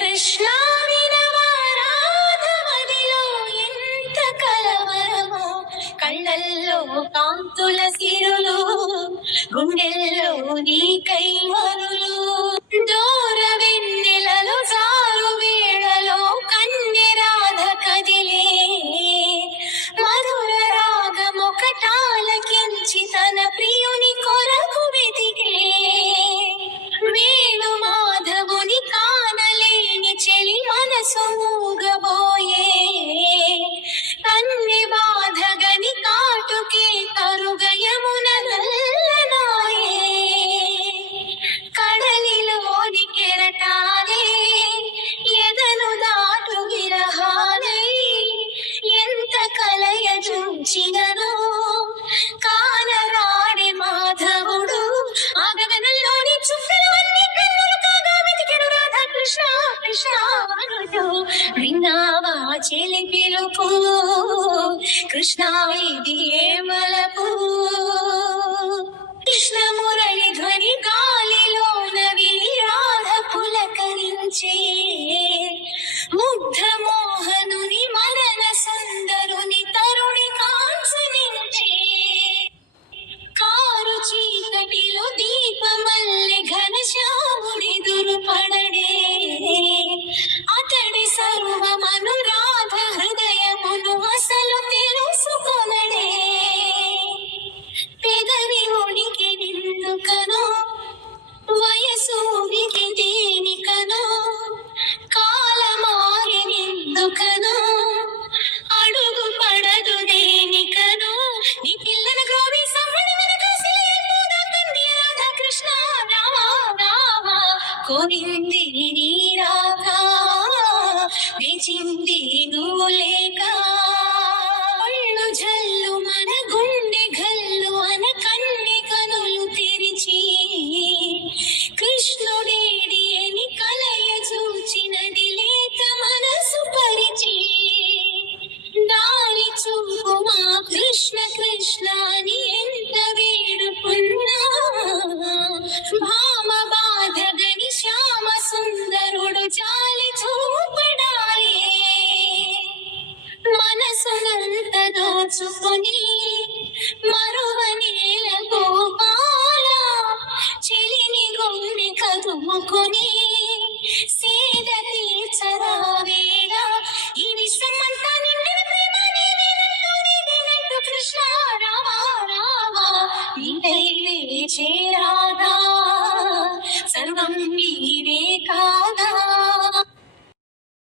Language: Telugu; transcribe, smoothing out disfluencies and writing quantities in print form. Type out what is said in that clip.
కృష్ణా వినవారాధమదిలో ఎంత కలవరమో, కళ్ళల్లో కాంతుల సిరులు, గుండెల్లో నీకై వరులు. దూర వెన్నెలలో జారు వేళలో కన్నె రాధ కదిలే, మధుర రాగమొకటాలకించి తన ప్రియుని కొరకు వెతికే. వేణు మాధవుని కానలేని చెలి మనసు మూగబోయే, కన్నె బాధగని కాటుకే కరుగయమున నల్లనాయే. కడలిలోని కెరటాలే ఎదను దాటు విరహాలై, ఎంత కలయ చూచినను కానరాడే మాధవుడు. ఆ గగనంలోని చుక్కలు అన్ని కన్నులు కాగా వెతికెను రాధా కృష్ణ కృష్ణ అనుచు. విన్నావా చెలి పిలుపు, కృష్ణ ఇది ఏ మలపు. కృష్ణ మురళి